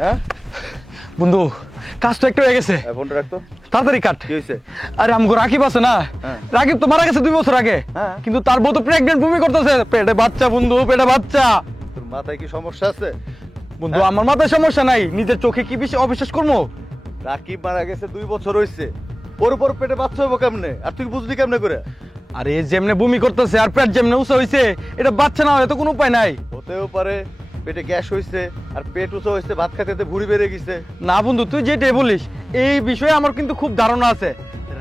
হ্যাঁ বন্ধু, কাজ তো একটা হয়ে গেছে। ফোনটা রাখতো, তাড়াতাড়ি কাট। কি হয়েছে? আরে আমগো রাকিব আছে না, রাকিব তো মারা গেছে 2 বছর আগে। কিন্তু তার বউ তো প্রেগনেন্ট, ভূমি করতেছে, পেটে বাচ্চা বন্ধু, পেটে বাচ্চা। তোর মাথায় কি সমস্যা আছে? বন্ধু আমার মাথায় সমস্যা নাই, নিজের চোখে কি অবিশ্বাস করবো? রাকিব মারা গেছে 2 বছর হয়েছে, ওর উপর পেটে বাচ্চা হবো কেমনে? আর তুই বুঝলি কেমনে করে? আরে যেমনে ভূমি করতেছে আর পেট যেমনে উঁচা হয়েছে, এটা বাচ্চা না হয় তো কোনো উপায় নাই। হতেও পারে পেটে গ্যাস হয়েছে আর পেট উঁচা হয়েছে, ভাত খাইতে ভুঁড়ি বেড়ে গেছে। না বন্ধু, তুই যেটাই বলিস এই বিষয়ে আমার কিন্তু খুব ধারণা আছে।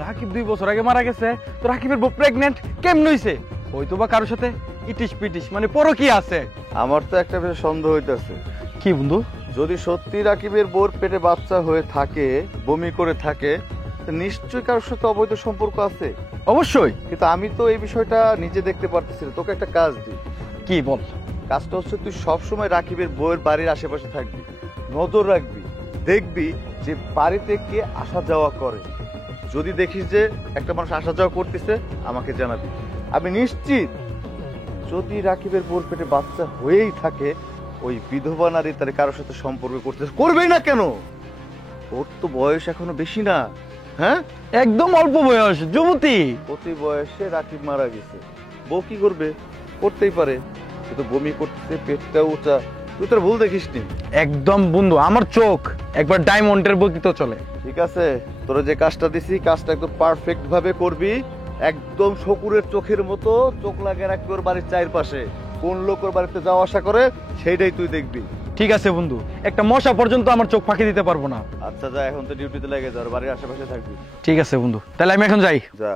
রাকিব 2 বছর আগে মারা গেছে, তো রাকিবের বউ প্রেগনেন্ট কেমন হইছে? হয়তো বা কারোর সাথে ইটিস পিটিস মানে পরকী আছে। আমার তো একটা বিষয় সন্দেহ হইতেছে। কি বন্ধু? যদি সত্যি রাকিবের বোর পেটে বাচ্চা হয়ে থাকে, বমি করে থাকে, তো নিশ্চয়ই কারোর সাথে অবৈধ সম্পর্ক আছে। অবশ্যই। কিন্তু আমি তো এই বিষয়টা নিজে দেখতে পারতেছি না। তোকে একটা কাজ দিই। কি বল? কাজটা হচ্ছে তুই সবসময় রাকিবের বউয়ের বাড়ির আশেপাশে থাকবি, নজর রাখবি, দেখবি যে বাড়িতে কে আসা যাওয়া করে। যদি দেখিস যে একটা মানুষ আসা যাওয়া করতেছে, আমাকে জানাবি। আমি নিশ্চিত যদি রাকিবের বউর পেটে বাচ্চা হয়েই থাকে, ওই বিধবা নারী তার কারোর সাথে সম্পর্ক করবেই না কেন? ওর তো বয়স এখনো বেশি না। হ্যাঁ, একদম অল্প বয়স, যুবতী। অতি বয়সে রাকিব মারা গেছে, বউ কি করবে? করতেই পারে, কিন্তু বমি করতে, পেটটা উঁচা। তুই তোর ভুল দেখিস নি। একদম বন্ধু, আমার চোখ একবার ডায়মন্ডের বকিত চলে। ঠিক আছে, তোরা যে কাজটা দিছি, কাজটা একদম পারফেক্ট ভাবে করবি। একদম শকুরের চোখের মতো চোখ লাগিয়ে রাখবি ওর বাড়ির চারপাশে। কোন লোক ওর বাড়িতে যাওয়া আসা করে সেইটাই তুই দেখবি। ঠিক আছে বন্ধু, একটা মশা পর্যন্ত আমার চোখ ফাঁকি দিতে পারবো না। আচ্ছা যা, এখন তো ডিউটিতে লেগে যা, ওর বাড়ির আশেপাশে থাকবি। ঠিক আছে বন্ধু, তাহলে আমি এখন যাই। যা।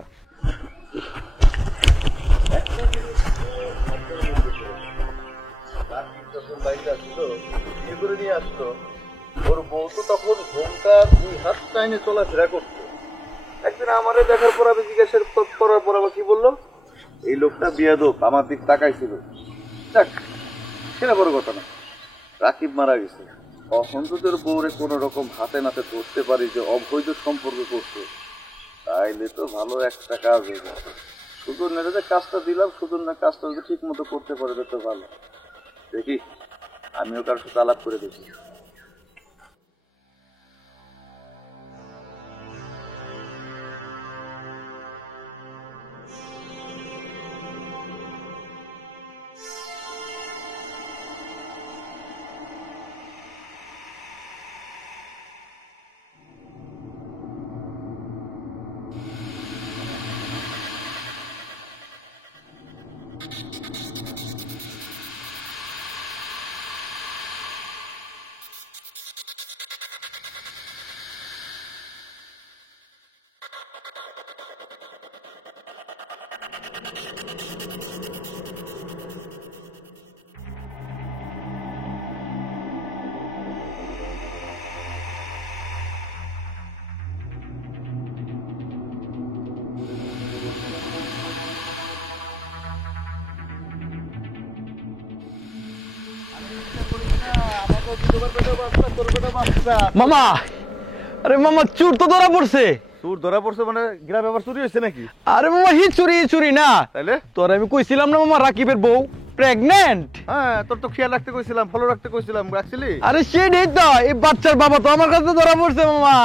ওর বউ তো তখন ঘোমটা 2 হাত টাইনে চলাফেরা করতো। একদিন আমারে দেখার পর আমি জিজ্ঞাসা করার পর আবার কি বললো, এই লোকটা বিয়াদব, আমার দিক তাকাইছিল। যাক, সেটা বড় কথা না। রাকিব মারা গেছে, কখন তো তোর বউরে কোন রকম হাতে নাতে ধরতে পারি যে অবৈধ সম্পর্ক করছে, তাইলে তো ভালো একটা কাজ হয়ে যাবে। সুজন যে কাজটা দিলাম, সুজন না কাজটা যদি ঠিক মতো করতে পারবে তো ভালো। দেখি, আমিও কারোর সাথে আলাপ করে দেখি। মামা, আরে মামা, চুর তো ধরা পড়ছে। চুর ধরা পড়ছে মানে গ্রামে আবার চুরি হয়েছে নাকি? আরে মামা, হি চুরি না। তাইলে তোর আমি কইছিলাম না মামা, রাকিবের বউ প্রেগনেন্ট। হ্যাঁ, তোর তো খেয়াল রাখতে কইছিলাম, ফলো রাখতে কইছিলাম, রাখছিলি? আরে সেটাই তো, এই বাচ্চার বাবা তো আমার কাছে ধরা পড়ছে মামা।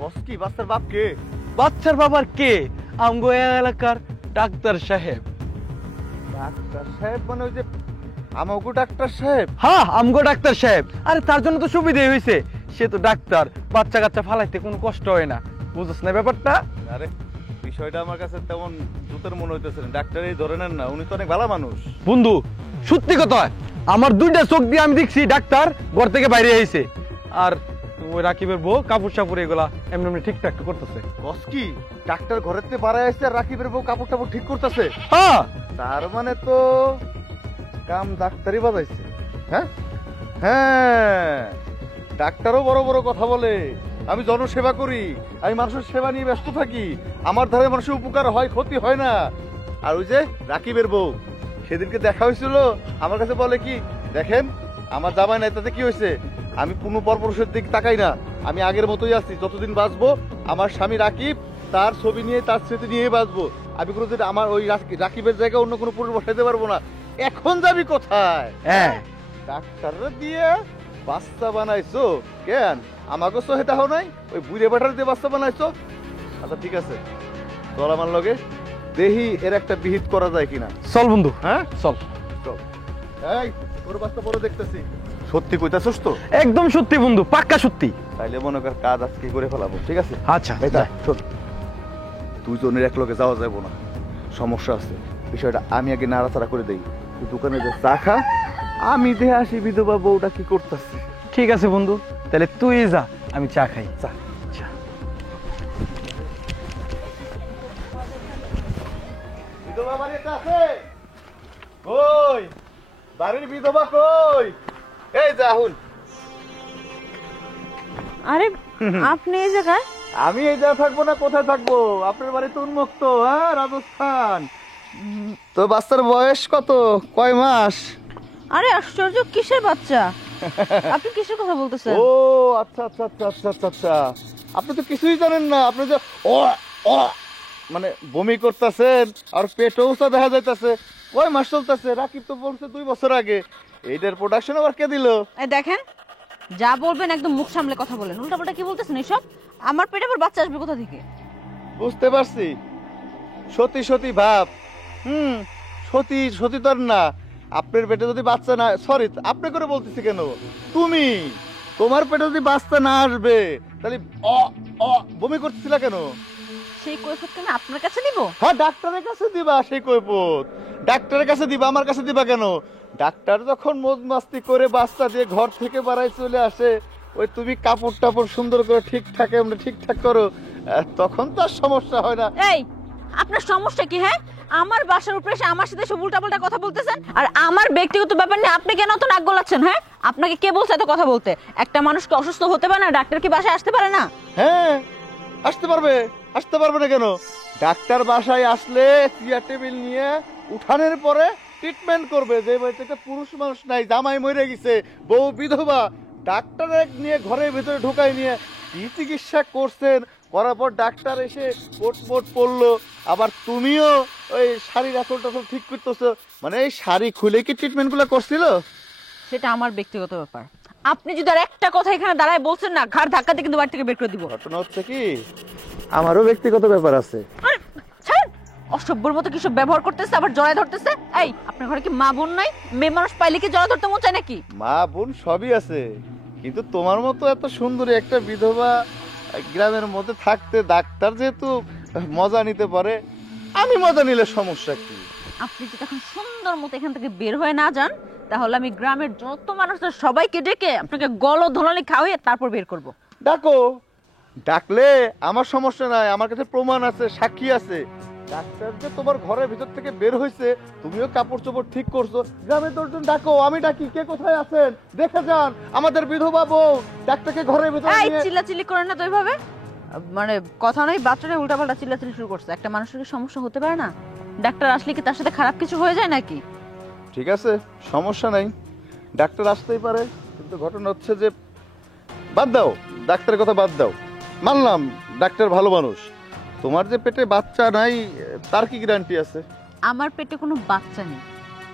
কস কি? বাচ্চার বাপ কে? বাচ্চার বাবার কে? আমগো এলাকার ডাক্তার সাহেব। ডাক্তার সাহেব মানে ওই যে আমাগো ডাক্তার সাহেব? হ্যাঁ, আমগো ডাক্তার সাহেব। আরে তার জন্য তো সুবিধা হয়েছে, সে তো ডাক্তার, বাচ্চা কাচ্চা ফালাইতে কোনো কষ্ট হয় না। বুঝছ না ব্যাপারটা? আরে বিষয়টা আমার কাছে তেমন জুতের মনে হইতেছে না। ডাক্তার এই ধরনের না, উনি তো অনেক ভালো মানুষ। বন্ধু সত্যি কথা, আমার 2টা চোখ দিয়ে আমি দেখছি ডাক্তার ঘর থেকে বাইরে আইছে, আর ওই রাকিবের বউ কাপড় সাপুর এগুলা এমনি এমনি ঠিকঠাক করতেছে। কস কি? ডাক্তার ঘরের থেকে বাড়ায় আসছে আর রাকিবের বউ কাপড় টাপড় ঠিক করতেছে? হ্যাঁ, তার মানে তো কাম ডাক্তারই বাজাইছে। হ্যাঁ হ্যাঁ, ডাক্তারও বড় বড় কথা বলে। আমি জনসেবা করি, আমি মানুষের সেবা নিয়ে ব্যস্ত থাকি, আমার ধারে মানুষের উপকার হয়, ক্ষতি হয় না। আর ওই যে রাকিবের বউ, সেদিনকে দেখা হয়েছিল, আমার কাছে বলে কি, দেখেন আমার জামাই নাই, তাতে কি হয়েছে? আমি কোনো পরপুরুষের দিক তাকাই না, আমি আগের মতোই আছি, যতদিন বাঁচবো আমার স্বামী রাকিব, তার ছবি নিয়ে, তার স্মৃতি নিয়ে বাঁচবো। আমি কোনোদিন আমার ওই রাকিবের জায়গায় অন্য কোনো পুরুষ বসাইতে পারবো না। এখন যাবি কোথায়? হ্যাঁ, ডাক্তাররা দিয়ে বাচ্চা বানাইছো কেন? আমাকে তো হেটা হও নাই, ওই বুড়ে বাটার দিয়ে বাচ্চা বানাইছো। আচ্ছা ঠিক আছে, চল আমার লগে, দেহি এর একটা বিহিত করা যায় কিনা। চল বন্ধু, হ্যাঁ চল। চল। এই তোর বাচ্চা বড় দেখতেছি, সত্যি কইতাছস তো? একদম সত্যি বন্ধু, পাক্কা সত্যি। তাইলে মনে কর কাজ আজকে করে ফেলাবো, ঠিক আছে? আচ্ছা বেটা শোন, দুইজনের এক লগে যাওয়া যাবো না, সমস্যা আছে। বিষয়টা আমি আগে নাড়াচাড়া করে দেই, তুই দোকানে যে চা খা, আমি দেখে আসি বিধবা বউটা কি করতেছে। ঠিক আছে বন্ধু, তাহলে তুই যা, আমি চা খাই। চা। চা। বিধবা বাড়িতে আছে? কই বাড়ির বিধবা কই? এই যাহুন। আরে আপনি এই জায়গায়? আমি এই জায়গায় থাকবো না, কোথায় থাকবো? আপনার বাড়ি তো উন্মুক্ত, হ্যাঁ, রাজস্থান। তো বাচ্চার বয়স কত, কয় মাস? আরে আশ্চর্য, কিসের বাচ্চা? আপনি কিসের কথা বলতেছেন? ও আচ্ছা আচ্ছা আচ্ছা আচ্ছা আচ্ছা আচ্ছা, আপনি তো কিছুই জানেন না। আপনি যে ও ও মানে বমি করতেছেন আর পেটও উঁচা দেখা যাইতেছে, কয় মাস চলতেছে? রাকিব তো বলছে 2 বছর আগে। এইটার প্রোডাকশন আবার কে দিল? এই দেখেন, যা বলবেন একদম মুখ সামলে কথা বলেন। উল্টাপাল্টা কি বলতেছেন এসব? আমার পেটে আবার বাচ্চা আসবে কোথা থেকে? বুঝতে পারছি, সতী সতী ভাব। সতী সতী তো আর না। আপনার পেটে যদি বাচ্চা না, সরি আপনি করে বলতেছি কেন, তুমি, তোমার পেটে যদি বাচ্চা না আসবে তাহলে অ অ বমি করতেছিল কেন? সেই কৈফিয়ত আমি আপনার কাছে নিব? হ্যাঁ, ডাক্তারের কাছে দিবা সেই কৈফিয়ত। ডাক্তারের কাছে দিবা, আমার কাছে দিবা কেন? ডাক্তার যখন মদ মাস্তি করে বাচ্চা দিয়ে ঘর থেকে বাড়াই চলে আসে, ওই তুমি কাপড় টাপড় সুন্দর করে ঠিকঠাক ঠিকঠাক করো, তখন তো আর সমস্যা হয় না। এই, আপনার সমস্যা কি? হ্যাঁ, আমার বাসার উপরে এসে আমার সাথে সব উল্টাপাল্টা কথা বলতেছেন, আর আমার ব্যক্তিগত ব্যাপার নিয়ে আপনি কেন তো নাক গলাচ্ছেন? হ্যাঁ, আপনাকে কে বলছে এত কথা বলতে? একটা মানুষকে অসুস্থ হতে পারে না, ডাক্তার কি বাসায় আসতে পারে না? হ্যাঁ, আসতে পারবে। আসতে পারবে না কেন? ডাক্তার বাসায় আসলে চেয়ার টেবিল নিয়ে উঠানের পরে ট্রিটমেন্ট করবে। যে বাড়িতে একটা পুরুষ মানুষ নাই, জামাই মরে গেছে, বউ বিধবা, ডাক্তার নিয়ে ঘরের ভিতরে ঢুকাই নিয়ে কি চিকিৎসা করছেন, করার পর ডাক্তার এসে কোট মোট পড়লো, আবার তুমিও ওই শাড়ির আসল টাসল ঠিক করতেছো, মানে এই শাড়ি খুলে কি ট্রিটমেন্ট গুলো করছিল? সেটা আমার ব্যক্তিগত ব্যাপার। আপনি যদি আর একটা কথা এখানে দাঁড়ায় বলছেন না, ঘাড় ধাক্কাতে কিন্তু বাড়ি থেকে বের করে দিব। ঘটনা হচ্ছে কি, আমারও ব্যক্তিগত ব্যাপার আছে। আরে, ছাড়েন, অসভ্যর মতো কিছু ব্যবহার করতেছে, আবার জড়ায় ধরতেছে। এই, আপনার ঘরে কি মা বোন নাই? মেয়ে মানুষ পাইলে কি জড়া ধরতে মন চায় নাকি? মা বোন সবই আছে, কিন্তু তোমার মতো এত সুন্দরী একটা বিধবা গ্রামের মধ্যে থাকতে ডাক্তার যেহেতু মজা নিতে পারে, আমি মজা নিলে সমস্যা কি? আপনি যদি এখন সুন্দর মতো এখান থেকে বের হয়ে না যান, তাহলে আমি গ্রামের যত মানুষদের সবাইকে ডেকে আপনাকে গলধলানি খাওয়িয়ে তারপর বের করব। ডাকো, ডাকলে আমার সমস্যা নাই, আমার কাছে প্রমাণ আছে, সাক্ষী আছে। ডাক্তার যে তোমার ঘরের ভিতর থেকে বের হয়েছে, তুমিও কাপড় চোপড় ঠিক করছো, গ্রামের 10 জন ডাকো, আমি ডাকি, কে কোথায় আছেন দেখে যান। আমাদের বিধবা বউ ডাক্তারকে ঘরের ভিতরে এই নিয়ে। চিল্লাচিল্লি করেন না তো এইভাবে, মানে কথা নয় বাচ্চাটা উল্টাপাল্টা চিল্লাচিল্লি শুরু করছে। একটা মানুষের কি সমস্যা হতে পারে না? ডাক্তার আসলে কি তার সাথে খারাপ কিছু হয়ে যায় নাকি? ঠিক আছে, সমস্যা নাই, ডাক্তার আসতেই পারে, কিন্তু ঘটনা হচ্ছে যে, বাদ দাও ডাক্তারের কথা, বাদ দাও, মানলাম ডাক্তার ভালো মানুষ, তোমার যে পেটে বাচ্চা নাই তার কি গ্যারান্টি আছে? আমার পেটে কোনো বাচ্চা নেই,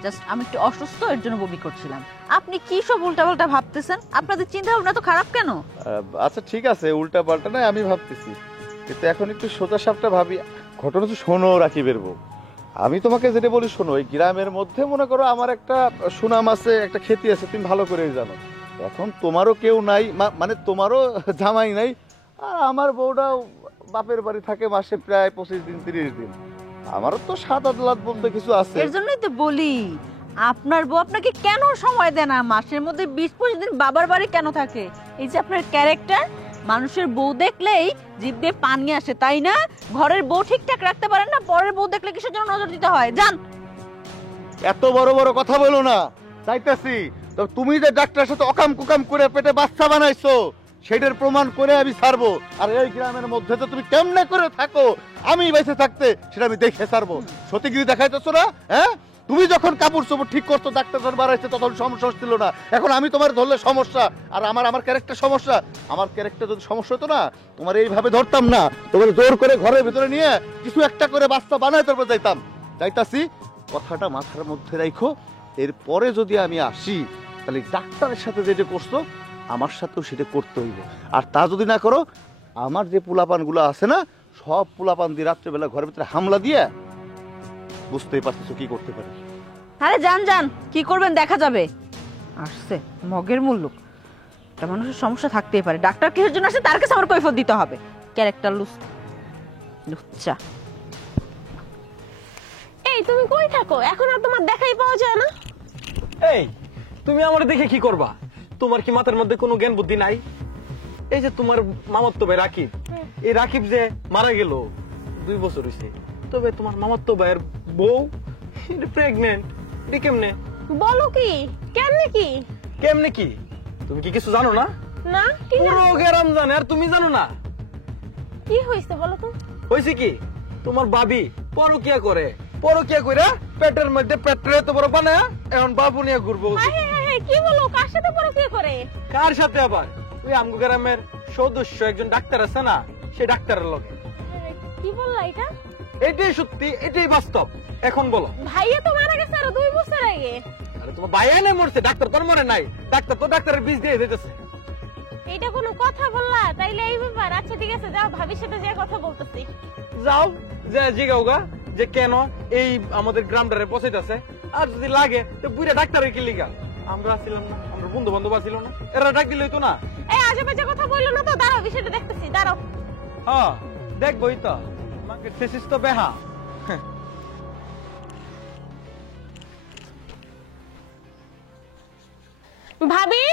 জাস্ট আমি একটু অসুস্থ, এর জন্য বমি করছিলাম। আপনি কি সব উল্টাপাল্টা ভাবতেছেন? আপনাদের চিন্তা ভাবনা তো খারাপ কেন? আচ্ছা ঠিক আছে, উল্টা পাল্টা নাই আমি ভাবতেছি, কিন্তু এখন একটু সোজা সাপটা ভাবি। ঘটনা হচ্ছে, শোনো রাকিবের বউ, আমি তোমাকে যেটা বলি শোনো, ওই গ্রামের মধ্যে মনে করো আমার একটা সুনাম আছে, একটা খ্যাতি আছে, তুমি ভালো করেই জানো। এখন তোমারও কেউ নাই, মানে তোমারও জামাই নাই, আর আমার বউটাও বাপের বাড়ি থাকে মাসে প্রায় 25 দিন 30 দিন, আমারও তো সাত আদালত বলতে কিছু আছে। এর জন্যই তো বলি, আপনার বউ আপনাকে কেন সময় দেয় না? মাসের মধ্যে 20-25 দিন বাবার বাড়ি কেন থাকে? এই যে আপনার ক্যারেক্টার, মানুষের বউ দেখলেই জিভ দিয়ে পানি আসে, তাই না? ঘরের বউ ঠিকঠাক রাখতে পারেন না, পরের বউ দেখলে কিসের জন্য নজর দিতে হয়? জান, এত বড় বড় কথা বলো না, চাইতেছি তো তুমি যে ডাক্তারের সাথে অকাম কুকাম করে পেটে বাচ্চা বানাইছো, সেটার প্রমাণ করে আমি ছাড়বো। আর এই গ্রামের মধ্যে তো তুমি কেমনে করে থাকো আমি বেঁচে থাকতে, সেটা আমি দেখে ছাড়বো। সতীগিরি দেখাইতেছো না? হ্যাঁ, তুমি যখন কাপড় চোপড় ঠিক করতো, ডাক্তার যখন বাড়াইছে, তখন সমস্যা হচ্ছিল না, এখন আমি তোমার ধরলে সমস্যা। আর আমার ক্যারেক্টার সমস্যা, আমার ক্যারেক্টার যদি সমস্যা হতো না, তোমার এইভাবে ধরতাম না, তোমার জোর করে ঘরের ভিতরে নিয়ে কিছু একটা করে বাচ্চা বানাই তারপর যাইতাম। যাইতাছি, কথাটা মাথার মধ্যে রাখো, এরপরে যদি আমি আসি তাহলে ডাক্তারের সাথে যেটা করছো আমার সাথেও সেটা করতে হইব। আর তা যদি না করো, আমার যে পোলাপানগুলো আছে না, সব পোলাপান দিয়ে রাত্রেবেলা ঘরের ভিতরে হামলা দিয়ে বুঝতেই পারতেছো কি করতে পারি। আরে যান যান, কি করবেন দেখা যাবে। আসছে মগের মূল্য। একটা মানুষের সমস্যা থাকতেই পারে, ডাক্তার কিসের জন্য আসে তার কাছে আমার কৈফিয়ত দিতে হবে। ক্যারেক্টার লুচ্চা। এই তুমি কই থাকো? এখন আর তোমার দেখাই পাওয়া যায় না। এই তুমি আমার দেখে কি করবা? তোমার কি মাথার মধ্যে কোনো জ্ঞান বুদ্ধি নাই? এই যে তোমার মামাতো ভাই রাকিব, এই রাকিব যে মারা গেল 2 বছর হয়েছে, তবে তোমার মামাতো ভাইয়ের বউ প্রেগনেন্ট। এটা কেমনে? বলো কি? কেমনে কি? কেমনে কি? তুমি কি কিছু জানো না? না কি পুরো গ্রাম জানে আর তুমি জানো না। কি হইছে বলো তো? হয়েছে কি? তোমার ভাবি পরকিয়া করে, পরকিয়া কইরা পেটের মধ্যে পেটরে তো বড় বানায় এখন বাবু নিয়ে ঘুরবো। হায় হায় হায় হায়, কি বলো? কার সাথে পরকিয়া করে? কার সাথে আবার? ওই আমগো গ্রামের সদস্য একজন ডাক্তার আছে না, সেই ডাক্তারের লগে। কি বললা এটা? এটাই সত্যি, এটাই বাস্তব। এখন বলো। ভাইয়া তো মারা গেছে আরো 2 বছর আগে। আরে তোমার ভাই এনে মরছে, ডাক্তার তোর মরে নাই। ডাক্তার তো ডাক্তারের বীজ দিয়ে দিতেছে। এটা কোনো কথা বললা? তাইলে এই ব্যাপার। আচ্ছা ঠিক আছে, যাও ভাবির সাথে যে কথা বলতেছি। যাও যে জিগাওগা যে কেন এই আমাদের গ্রামটারে পচাইতেছে। আর যদি লাগে তো বুড়া ডাক্তারের কি লিগা? আমরা ছিলাম না, আমরা বন্ধু বান্ধব ছিল না, এরা ডাক দিলে হইতো না। এই আজেবাজে কথা বললো না তো, দাঁড়াও বিষয়টা দেখতেছি, দাঁড়াও। হ্যাঁ দেখবই তো, আমাকে থেসিস তো বেহা। ভাবি,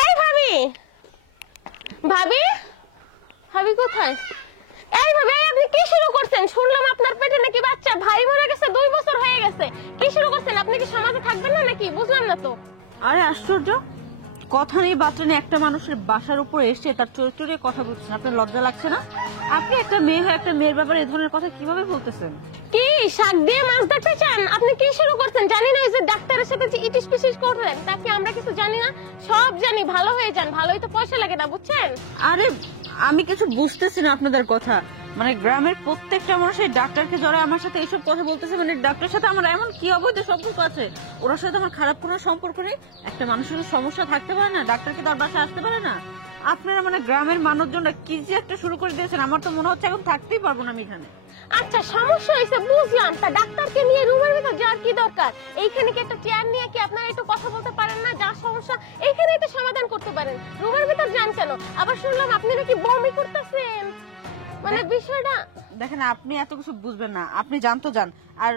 এই ভাবি, ভাবি, ভাবি কোথায়? এই ভাবি, এই আপনি কি শুরু করছেন? শুনলাম আপনার পেটে নাকি বাচ্চা, ভাই মরে গেছে, 2 বছর হয়ে গেছে। কি শুরু করছেন? আপনি কি সমাজে থাকবেন না নাকি? বুঝলাম না তো। আরে আশ্চর্য, কথা নেই বার্তা নেই একটা মানুষের বাসার উপর এসে তার চরিত্র নিয়ে কথা বলছেন, আপনার লজ্জা লাগছে না? আপনি একটা মেয়ে হয়ে একটা মেয়ের ব্যাপারে এই ধরনের কথা কিভাবে বলতেছেন? কি শাক দিয়ে মাছ দেখতে চান? আপনি কি শুরু করছেন? জানি না, এই যে ডাক্তারের সাথে যে ইটিস পিটিস করলেন, তা কি আমরা কিছু জানি না? সব জানি, ভালো হয়ে যান। ভালোই তো পয়সা লাগে না, বুঝছেন? আরে আমি কিছু বুঝতেছি না আপনাদের কথা। মানে গ্রামের প্রত্যেকটা মানুষ এই ডাক্তারকে জড়ে আমার সাথে এইসব কথা বলতেছে। মানে ডাক্তারের সাথে আমার এমন কি অবৈধ সম্পর্ক আছে? ওর সাথে আমার খারাপ কোনো সম্পর্ক নেই। একটা মানুষের সমস্যা থাকতে পারে না, ডাক্তারকে তার বাসায় আসতে পারে না? আপনারা মানে গ্রামের মানুষজনরা কি যে একটা শুরু করে দিয়েছেন, আমার তো মনে হচ্ছে এখন থাকতেই পারবো না আমি এখানে। আচ্ছা সমস্যা হয়েছে বুঝলাম, তা ডাক্তারকে নিয়ে রুমের ভিতর যাওয়ার কি দরকার? এইখানে কি একটা চেয়ার নিয়ে কি আপনারা একটু কথা বলতে পারেন না? যা সমস্যা এইখানে একটু সমাধান করতে পারেন, রুমের ভিতর যান কেন? আবার শুনলাম আপনি নাকি বমি করতেছেন, মানে বিষয়টা। দেখেন আপনি এত কিছু বুঝবেন না, আপনি জানতো যান। আর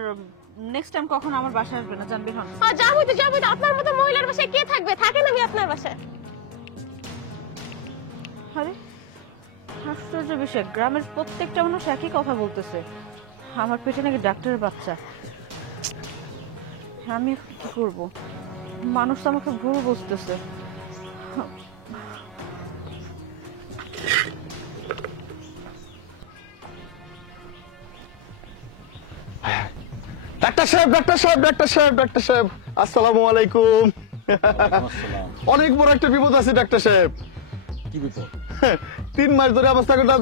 নেক্সট টাইম কখনো আমার বাসায় আসবেন না, যান বের হন। যাবো তো যাবো তো, আপনার মতো মহিলার বাসায় কে থাকবে? থাকেন আমি আপনার বাসায়। আরে আশ্চর্য বিষয়, গ্রামের প্রত্যেকটা মানুষ একই কথা বলতেছে, আমার পেটে নাকি ডাক্তারের বাচ্চা। আমি এখন কি করবো? মানুষ তো আমাকে ভুল বুঝতেছে। ডাক্তার সাহেব, ডাক্তার সাহেব, ডাক্তার সাহেব, ডাক্তার সাহেব, আসসালামু আলাইকুম। অনেক বড় একটা বিপদ আছে ডাক্তার সাহেব। কি বিপদ? 3 মাস ধরে আমার ছাগলটা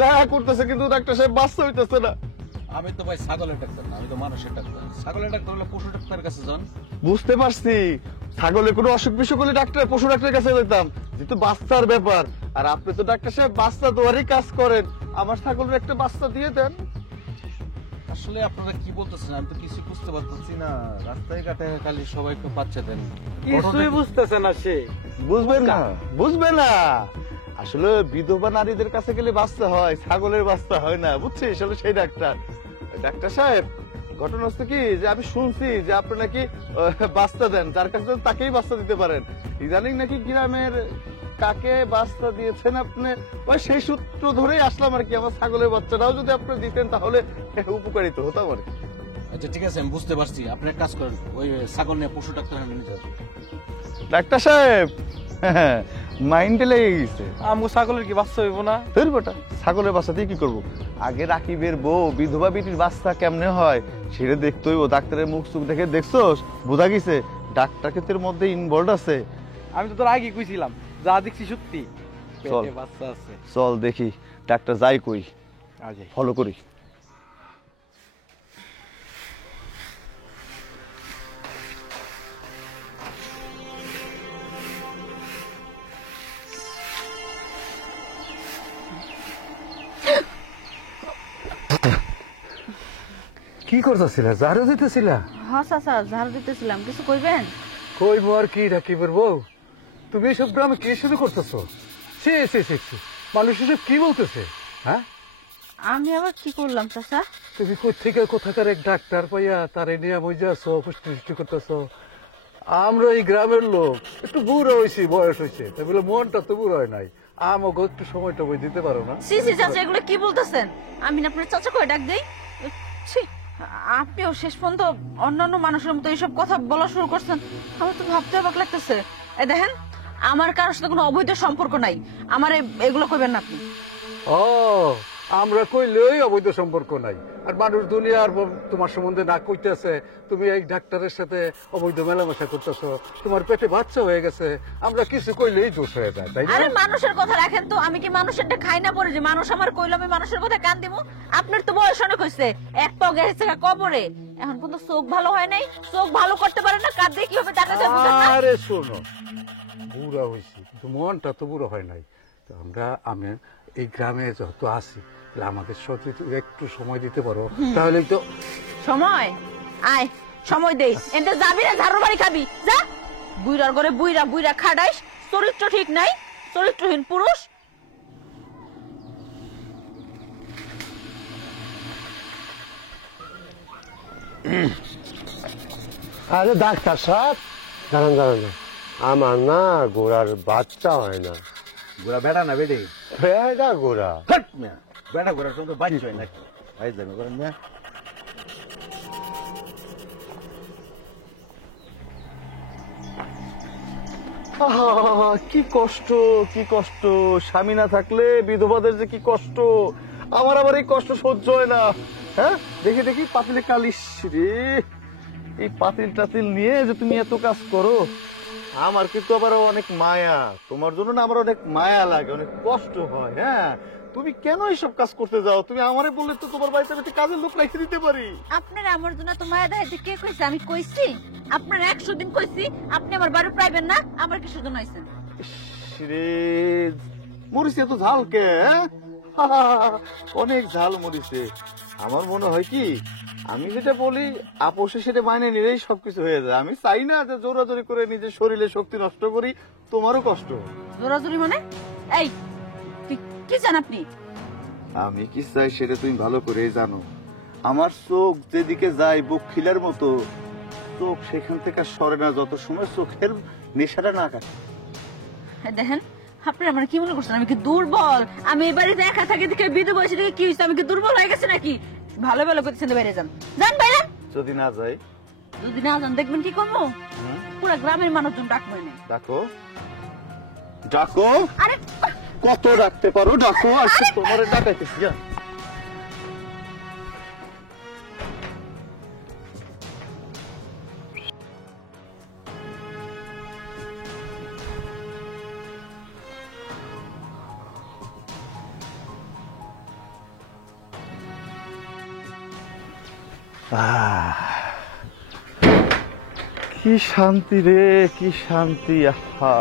দেখা করতেছে, কিন্তু ডাক্তার সাহেব বাচ্চা হইতেছে না। আমি তো ভাই ছাগলের ডাক্তার না, আমি তো মানুষের ডাক্তার। ছাগলের ডাক্তার হলে পশু ডাক্তারের কাছে যান। বুঝতে পারছি, ছাগলের কোনো অসুখ বিসুখ হলে ডাক্তার, পশু ডাক্তারের কাছে যেতাম, যেহেতু বাচ্চার ব্যাপার। আর আপনি তো ডাক্তার সাহেব বাচ্চা দেওয়ারই কাজ করেন, আমার ছাগলের একটা বাচ্চা দিয়ে দেন। আসলে আপনারা কি বলতেছেন আমি তো কিছু বুঝতে পারতেছি না। রাস্তায় ঘাটে খালি সবাইকে বাচ্চা দেন, কিছুই বুঝতেছে না সে। বুঝবেন না, বুঝবে না। আসলে বিধবা নারীদের কাছে গেলে বাচ্চা হয়, ছাগলের বাচ্চা হয় না, বুঝছিস? আসলে সেই ডাক্তার। ডাক্তার সাহেব, ঘটনা হচ্ছে কি যে আমি শুনছি যে আপনি নাকি বাচ্চা দেন, যার কাছে তাকেই বাচ্চা দিতে পারেন। ইদানিং নাকি গ্রামের কাকে বাচ্চা দিয়েছেন আপনি, ওই সেই সূত্র ধরেই আসলাম আর কি। আমার ছাগলের বাচ্চাটাও যদি আপনি দিতেন তাহলে উপকারিত হতাম আর কি। আচ্ছা ঠিক আছে, আমি বুঝতে পারছি। আপনি এক কাজ করেন, ওই ছাগল নিয়ে পশু ডাক্তার নিয়ে যান। ডাক্তার সাহেব মাইন্ডে লেগে গেছে। আমগো ছাগলের কি বাচ্চা হইব না? তোর বেটা ছাগলের বাচ্চা দিয়ে কি করবো? আগে রাকিবের বউ বিধবা বিটির বাচ্চা কেমনে হয় সেটা দেখতে হইব। ডাক্তারের মুখ চুখ দেখে দেখছোস, বোঝা গেছে ডাক্তার ক্ষেত্রের মধ্যে ইনভলভ আছে। আমি তো তোর আগে কইছিলাম, যা দেখছি সত্যি, চল। পেটে বাচ্চা আছে। চল দেখি ডাক্তার যাই কই, আজই ফলো করি। কি করতেছিলা? ঝাড়ু দিতেছিলা? হ্যাঁ চাচা, ঝাড়ু দিতেছিলাম, কিছু কইবেন? কই আর কি রাকিবের বউ, তুমি এসব গ্রামে কি শুরু করতেছো? সে মানুষ এসব কি বলতেছে? হ্যাঁ, আমি আবার কি করলাম চাচা? তুমি কোথেকে কোথাকার এক ডাক্তার পাইয়া তার নিয়ে মজা আছো, পুষ্টি করতেছো। আমরা এই গ্রামের লোক একটু বুড়ো হয়েছি, বয়স হয়েছে, তাই বলে মনটা তো বুড়ো হয় নাই। আমাকে একটু সময় টময় দিতে পারো না? সি সি চাচা, এগুলো কি বলতেছেন? আমি না আপনার চাচা করে ডাক দেই? ছি, আপনিও শেষ পর্যন্ত অন্যান্য মানুষের মতো এইসব কথা বলা শুরু করছেন। আমার তো ভাবতে অবাক লাগতেছে। এই দেখেন, আমার কারোর সাথে কোনো অবৈধ সম্পর্ক নাই। আমার এগুলো কইবেন না আপনি। ও, আমরা কইলেই অবৈধ সম্পর্ক নাই, আর মানুষ দুনিয়ার তোমার সম্বন্ধে না কইতেছে। তুমি এই ডাক্তারের সাথে অবৈধ মেলামেশা করতেছো, তোমার পেটে বাচ্চা হয়ে গেছে, আমরা কিছু কইলেই দোষ হয়ে যায়, তাই না? আরে মানুষের কথা রাখেন তো, আমি কি মানুষেরটা খাই না পড়ে যে মানুষ আমার কইলো আমি মানুষের কথা কান দিমু? আপনার তো বয়স অনেক হয়েছে, এক পাও গেছে কবরে, এখন কিন্তু চোখ ভালো হয় নাই, চোখ ভালো করতে পারে না, কাঁদে কি হবে টাকা দেয় বুঝেন না? আরে শোনো, বুড়া হয়েছি কিন্তু মনটা তো বুড়ো হয় নাই। তো আমি এই গ্রামে যত আছি, তাহলে আমাদের সাথে একটু সময় দিতে পারো, তাহলে তো। সময় আয়, সময় দেই। এনতে যাবি না ঝাড়ু বাড়ি খাবি, যা। বুইরার ঘরে বুইরা বুইরা খাডাইস, চরিত্র ঠিক নাই, চরিত্রহীন পুরুষ। আরে ডাক্তার সাহেব, দাঁড়ান, আমার না ঘোড়ার বাচ্চা হয় না। গোড়া বেড়া না বেড়ে বেড়া ঘোড়া। বেড়া গোড়ার সঙ্গে বাড়ি হয় নাকি? ভাই জানো করেন না। কি কষ্ট, কি কষ্ট! স্বামী না থাকলে বিধবাদের যে কি কষ্ট! আমার আবার এই কষ্ট সহ্য হয় না। হ্যাঁ, দেখি পাতিলে কালিস রে, এই পাতিল টাতিল নিয়ে যে তুমি এত কাজ করো, আমার কিন্তু আবার অনেক মায়া তোমার জন্য না, আমার অনেক মায়া লাগে, অনেক কষ্ট হয়। হ্যাঁ, তুমি কেন এইসব কাজ করতে যাও? তুমি আমারে বললে তো তোমার বাড়িতে আমি একটা কাজের লোক রাখতে দিতে পারি। আপনার আমার জন্য তো মায়া দেখাইতে কে কইছে? আমি কইছি? আপনার 100 দিন কইছি আপনি আমার বাড়ি পাইবেন না, আমার কি শুধু নইছেন? রে, মরিছে এত ঝাল কে? অনেক ঝাল মরিছে। আমার মনে হয় কি, আমি যেটা বলি আপোষে সেটা মাইনে নিলেই সবকিছু হয়ে যায়। আমি চাই না যে জোরাজোরি করে নিজের শরীরে শক্তি নষ্ট করি, তোমারও কষ্ট। জোরাজুরি মানে? এই কি চান আপনি? আমি কি চাই সেটা তুমি ভালো করেই জানো। আমার চোখ যেদিকে যায় বক্ষিলার মতো, চোখ সেখান থেকে সরে না যত সময় চোখের নেশাটা না কাটে। দেখেন, আপনি আমার কি মনে করছেন আমি কি দুর্বল? আমি এই বাড়িতে একা থাকি দেখে বিধবা বয়সে দেখে কি হয়েছে? আমি কি দুর্বল হয়ে গেছে নাকি? ভালো ভালো করতেছেন, বাইরে যান, যান বাইরে। যদি না যাই? যদি না যান দেখবেন কি করবো, পুরো গ্রামের মানুষজন ডাকবো এনে। ডাকো, ডাকো, আরে কত ডাকতে পারো ডাকো, আর তোমার ডাকাইতেছি। যা। কি শান্তি রে, কি শান্তি! আহা,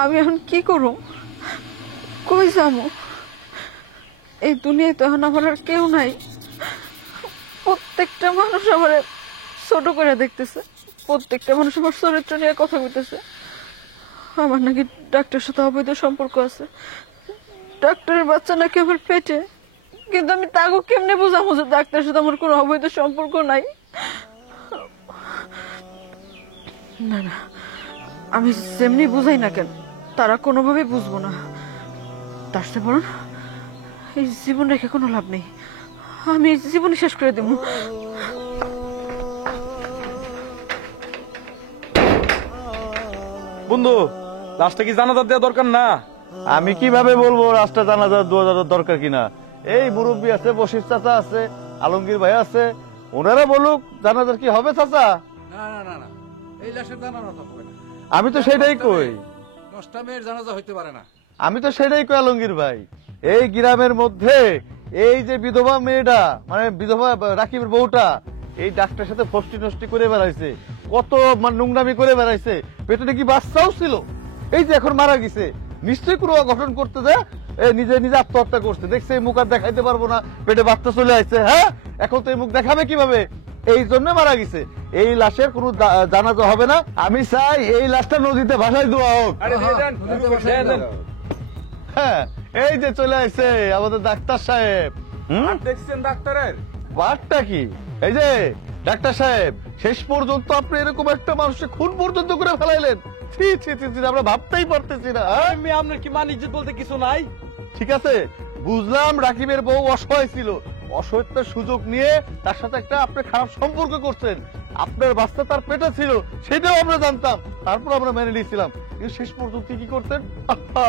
আমি এখন কি করব? কই যাবো? এই দুনিয়ায় তো এখন আমার আর কেউ নাই। প্রত্যেকটা মানুষ আমার ছোট করে দেখতেছে, প্রত্যেকটা মানুষ আমার চরিত্র নিয়ে কথা বলতেছে। আমার নাকি ডাক্তারের সাথে অবৈধ সম্পর্ক আছে, ডাক্তারের বাচ্চা নাকি আমার পেটে। কিন্তু আমি তাকে কেমনে বোঝাবো যে ডাক্তারের সাথে আমার কোনো অবৈধ সম্পর্ক নাই? না না, আমি যেমনি বুঝাই না কেন তারা কোনোভাবেই বুঝবো না। তার চেয়ে বলুন, এই জীবন রেখে কোনো লাভ নেই, আমি এই জীবন শেষ করে দেবো। বন্ধু, লাস্টে কি জানাজা দেওয়া দরকার না? আমি কিভাবে বলবো রাস্তা জানাজা দরকার কিনা? এই মুরব্বী আছে, বশির চাচা আছে, আলমগীর ভাই আছে, ওনারা বলুক জানাজার কি হবে। চাচা, না, এই লাশের জানাজা হবে না। আমি তো সেটাই কই। 10টা মেয়ের জানাজা হইতে পারে না। আমি তো সেটাই কই আলমগীর ভাই। এই গ্রামের মধ্যে এই যে বিধবা মেয়েটা, মানে বিধবা রাকিবের বউটা, এই ডাক্তারের সাথে ফষ্টি নষ্টি করে বেড়াইছে, কত নোংরামি করে বেড়াইছে, পেটে নাকি বাচ্চাও ছিল, এই যে এখন মারা গেছে, নিশ্চয়ই কোনো অঘটন করতে যায় নিজে নিজে আত্মহত্যা করছে। দেখছে এই মুখ আর দেখাইতে পারবো না, পেটে বাচ্চা চলে আসছে, হ্যাঁ এখন তো এই মুখ দেখাবে কিভাবে, এই জন্য মারা গেছে। এই লাশের কোনো জানাজা হবে না, আমি চাই এই লাশটা নদীতে ভাসাই দেওয়া হোক। হ্যাঁ এই যে চলে আসছে আমাদের ডাক্তার সাহেব। দেখছেন ডাক্তারের বারটা কি, এই যে ডাক্তার সাহেব, শেষ পর্যন্ত আপনি এরকম একটা মানুষকে খুন পর্যন্ত করে ফেলাইলেন। ছি ছি ছি ছি, আমরা ভাবতেই পারতেছি না। হ্যাঁ? আপনার কি মান ইজ্জত বলতে কিছু নাই? ঠিক আছে, বুঝলাম রাকিবের বউ অসহায় ছিল, অসহায়তার সুযোগ নিয়ে তার সাথে একটা আপনি খারাপ সম্পর্ক করছেন, আপনার বাচ্চা তার পেটে ছিল সেটাও আমরা জানতাম, তারপর আমরা মেনে নিয়েছিলাম, কিন্তু শেষ পর্যন্ত কি করতেন? আহা,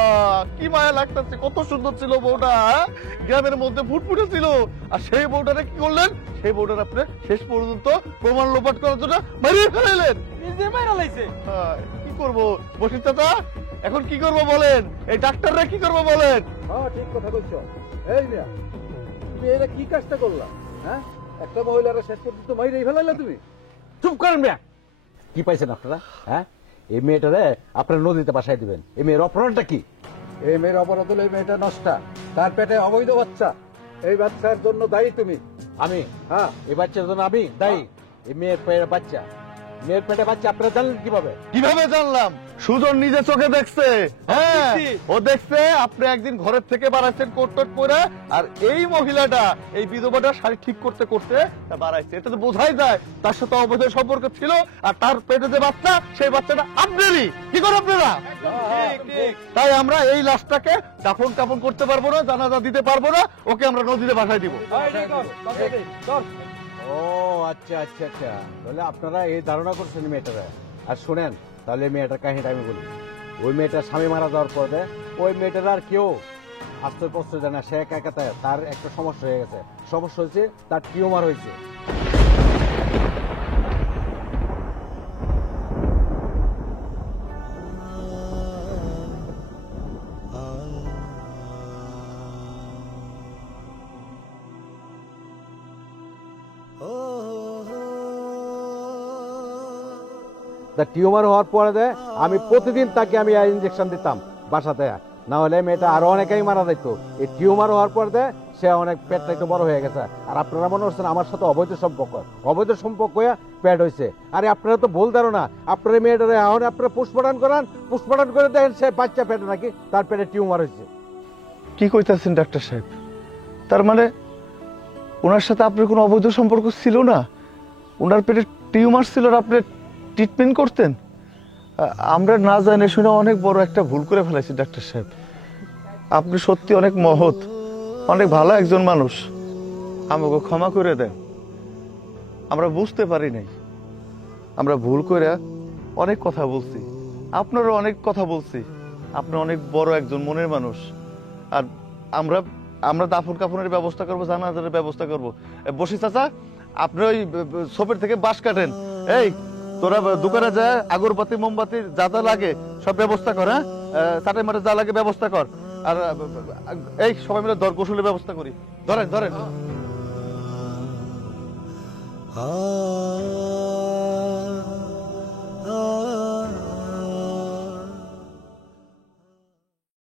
কি মায়া লাগতেছে, কত সুন্দর ছিল বউটা, হ্যাঁ? গ্রামের মধ্যে ফুটফুটে ছিল, আর সেই বউটারে কি করলেন, সেই বউটার আপনি শেষ পর্যন্ত প্রমাণ লোপাট করার জন্য মারিয়ে ফেলাইলেন। নিজে মারা লাইছে। কি করবো বসির চাচা, এখন কি করবো বলেন, এই ডাক্তাররা কি করবো বলেন? হ্যাঁ ঠিক কথা বলছো। এই মিয়া, তুমি এটা কি কাজটা করলা? হ্যাঁ, একটা মহিলারা শেষ পর্যন্ত মাইরেই ফেলাইলা তুমি। চুপ করেন মিয়া। কি পাইছেন আপনারা? হ্যাঁ, এই মেয়েটারে আপনারা নদীতে বাসায় দিবেন, এই মেয়ের অপরাধটা কি? এই মেয়ের অপরাধ হলো এই মেয়েটা নষ্টা, তার পেটে অবৈধ বাচ্চা, এই বাচ্চার জন্য দায়ী তুমি। আমি? হ্যাঁ, এই বাচ্চার জন্য আমি দায়ী? এই মেয়ের পেটে বাচ্চা, মেয়ের পেটে বাচ্চা আপনারা জানলেন কিভাবে? কিভাবে জানলাম? সুজন নিজে চোখে দেখছে। হ্যাঁ, ও দেখছে আপনি একদিন ঘরের থেকে বাড়াইছেন কোট টোট পরে, আর এই মহিলাটা, এই বিধবাটা শাড়ি ঠিক করতে করতে তা বাড়াইছে, এটা তো বোঝাই যায় তার সাথে অবৈধ সম্পর্ক ছিল, আর তার পেটে যে বাচ্চা, সেই বাচ্চাটা আপনারই। কি করে আপনারা? তাই আমরা এই লাশটাকে দাফন কাফন করতে পারবো না, জানাজা দিতে পারবো না, ওকে আমরা নদীতে ভাসাই দিব। ও আচ্ছা আচ্ছা আচ্ছা, তাহলে আপনারা এই ধারণা করছেন মেয়েটারা। আর শুনেন, তাহলে মেয়েটার কাহিনীটা আমি বলি। ওই মেয়েটার স্বামী মারা যাওয়ার পরে ওই মেয়েটার আর কেউ আশ্রয় প্রশ্রয় দেয় না, সে একা একা থাকে। তার একটা সমস্যা হয়ে গেছে, সমস্যা হয়েছে তার টিউমার হয়েছে। তার টিউমার হওয়ার পরে আমি প্রতিদিন তাকে আমি ইঞ্জেকশন দিতাম বাসাতে, না হলে মেয়েটা আরো অনেকেই মারা যেত। এই টিউমার হওয়ার পরে সে অনেক পেটটা একটু বড় হয়ে গেছে। আর আপনারা মনে করছেন আমার সাথে অবৈধ সম্পর্ক, অবৈধ সম্পর্ক হয়ে পেট হয়েছে। আরে আপনারা তো ভুল ধারণা, আপনারা মেয়েটারে এখন আপনারা পুষ্পাটন করান, পুষ্পাটন করে দেখেন সে বাচ্চা পেটে নাকি তার পেটে টিউমার হয়েছে। কি কইতাছেন ডাক্তার সাহেব? তার মানে ওনার সাথে আপনার কোনো অবৈধ সম্পর্ক ছিল না, ওনার পেটে টিউমার ছিল আর আপনি ট্রিটমেন্ট করতেন? আমরা না জানে শুনে অনেক বড় একটা ভুল করে ফেলেছি ডাক্তার সাহেব। আপনি সত্যি অনেক মহৎ, অনেক ভালো একজন মানুষ, আমাকে ক্ষমা করে দেন। আমরা বুঝতে পারি নাই, আমরা ভুল করে অনেক কথা বলছি, আপনারও অনেক কথা বলছি। আপনি অনেক বড় একজন মনের মানুষ, আর আমরা আমরা দাফন কাফনের ব্যবস্থা করবো, জানাজার ব্যবস্থা করবো। বসি চাচা, আপনি ওই সোপের থেকে বাঁশ কাটেন, এই তোরা দোকানে যায় আগরবাতি মোমবাতি যা যা লাগে সব ব্যবস্থা কর, হ্যাঁ চাটে মাটে যা লাগে ব্যবস্থা কর, আর এই সবাই মিলে দর গোসলের ব্যবস্থা করি। ধরেন ধরেন।